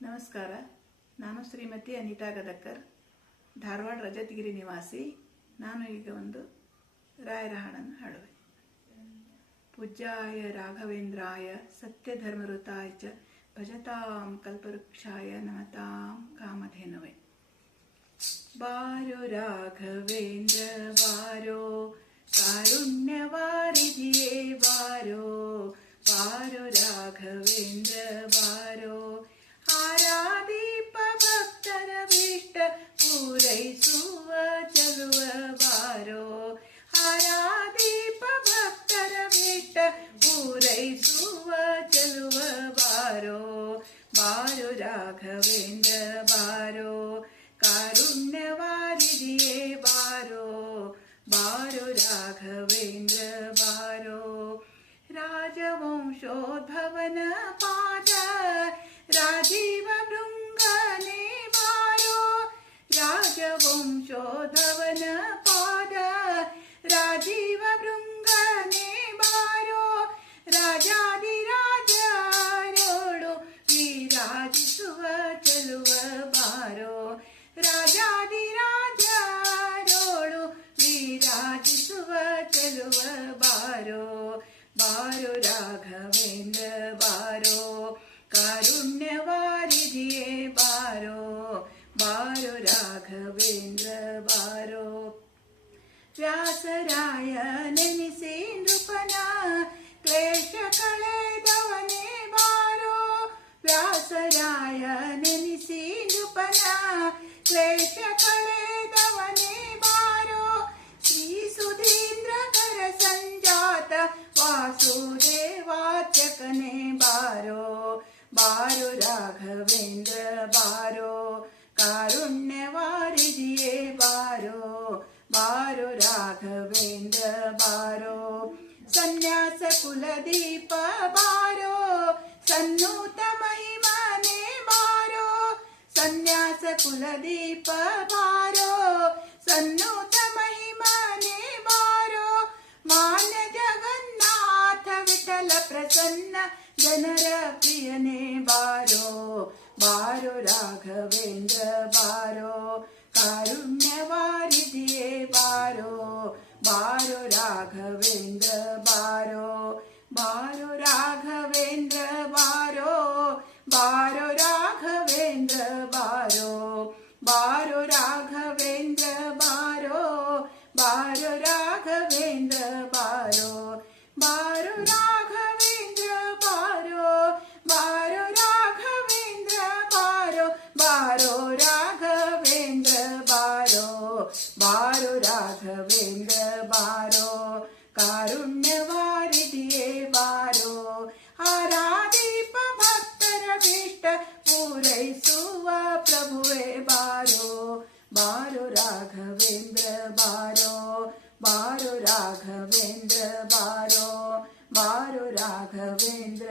ನಮಸ್ಕಾರ. ನಾನು ಶ್ರೀಮತಿ ಅನಿತಾ ಗದಕ್ಕರ್, ಧಾರವಾಡ ರಜತಗಿರಿ ನಿವಾಸಿ. ನಾನು ಈಗ ಒಂದು ರಾಯರ ಹಾಡನ್ನು ಹಾಡುವೆ. ಪೂಜ್ಯಾಯ ರಾಘವೇಂದ್ರಾಯ ಸತ್ಯಧರ್ಮಋತಾಯ ಚ ಭಜತಾಂ ಕಲ್ಪವೃಕ್ಷಾಯ ನಮತಾಂ ಕಾಮಧೇನವೇ. ಬಾರೋ ರಾಘವೇಂದ್ರ ಬಾರೋ, ಕಾರುಣ್ಯವಾರಿಧಿಯೇ ಬಾರೋ, ಬಾರೋ ರಾಘವೇಂದ್ರ ಬಾರೋ. ಆರಾಧೀಪ ಭಕ್ತರ ಭೀಷ್ಟ ಪೂರೈಸುವ ಚಲುವ ಬಾರೋ, ಆರಾಧೀಪ ಭಕ್ತರ ಭೀಷ್ಟ ಪೂರೈಸುವ ಚಲುವ ಬಾರೋ, ಬಾರೋ ರಾಘವೇಂದ್ರ ಬಾರೋ, ಕಾರುಣ್ಯವಾರಿಧಿಯೇ ಬಾರೋ, ಬಾರೋ ರಾಘವೇಂದ್ರ ಬಾರೋ. ರಾಜವಂಶೋದ್ಭವನ ಪಾದ ರಾಜೀವ ಭೃಂಗನೇ ಬಾರೋ, ರಾಜವಂಶೋದ್ಭವನ ಪಾದ ರಾಜೀವ ಭೃಂಗನೇ ಬಾರೋ. ರಾಜಾದಿರಾಜರೋಳು ವಿರಾಜಿಸುವ ಚಲುವ ಬಾರೋ, ರಾಜಾದಿರಾಜರೋಳು ವಿರಾಜಿಸುವ ಚಲುವ ಬಾರೋ, ಬಾರೋ ರಾಘವೇಂದ್ರ ಬಾರೋ, ಕಾರುಣ್ಯವಾರಿಧಿಯೇ ಬಾರೋ, ಬಾರೋ ರಾಘವೇಂದ್ರ ಬಾರೋ. ವ್ಯಾಸರಾಯ ನೆನೆಸಿ ನೃಪನ ಕ್ಲೇಶ ಕಳೆದವನೇ ಬಾರೋ, ವ್ಯಾಸರಾಯ ನೆನೆಸಿ ನೃಪನ ಕ್ಲೇಶ ಕಳೆದವನೇ ಬಾರೋ. ಶ್ರೀ ಸುಧೀಂದ್ರಕರ ಸಂಜಾತ ವಾಸುದೇವಾರ್ಚಕನೇ ಬಾರೋ, ಬಾರೋ ರಾಘವೇಂದ್ರ ಬಾರೋ, ಕಾರುಣ್ಯವಾರಿಧಿಯೇ ಬಾರೋ, ಬಾರೋ ರಾಘವೇಂದ್ರ ಬಾರೋ. ಸನ್ಯಾಸ ಕುಲದೀಪ ಬಾರೋ, ಸನ್ನೂತ ಮಹಿಮನೆ ಬಾರೋ, ಸನ್ಯಾಸ ಕುಲದೀಪ ಬಾರೋ, ಸನ್ನೂತ ಮಹಿಮನೆ ಬಾರೋ. ಮಾನ್ಯ ಜಗನ್ನಾಥ ವಿಠಲ ಪ್ರಸನ್ನ ಜನರ ಪ್ರಿಯನೇ ಬಾರೋ, ಬಾರೋ ರಾಘವೇಂದ್ರ ಬಾರೋ, ಕಾರುಣ್ಯವಾರಿಧಿಯೇ ಬಾರೋ, ಬಾರೋ ರಾಘವೇಂದ್ರ ಬಾರೋ, ಬಾರೋ ರಾಘವೇಂದ್ರ ಬಾರೋ, ಬಾರೋ ರಾಘವೇಂದ್ರ ಬಾರೋ, ಬಾರೋ ರಾಘವೇಂದ್ರ ಬಾರೋ, ಬಾರೋ ರಾಘವೇಂದ್ರ ಬಾರೋ, ಬಾರೋ ರಾಘವೇಂದ್ರ ಬಾರೋ, ಬಾರೋ ರಾಘವೇಂದ್ರ ಬಾರೋ, ಬಾರೋ ರಾಘವೇಂದ್ರ ಬಾರೋ, ಬಾರೋ ರಾಘವೇಂದ್ರ ಬಾರೋ, ಕಾರುಣ್ಯವಾರಿಧಿಯೇ ಬಾರೋ. ಆರಾಧೀಪ ಭಕ್ತರ ಭೀಷ್ಟ ಪೂರೈಸುವ ಪ್ರಭುವೇ ಬಾರೋ, ಬಾರೋ ರಾಘವೇಂದ್ರ ಬಾರೋ, ಬಾರೋ ರಾಘವೇಂದ್ರ ಬಾರೋ, ಬಾರೋ ರಾಘವೇಂದ್ರ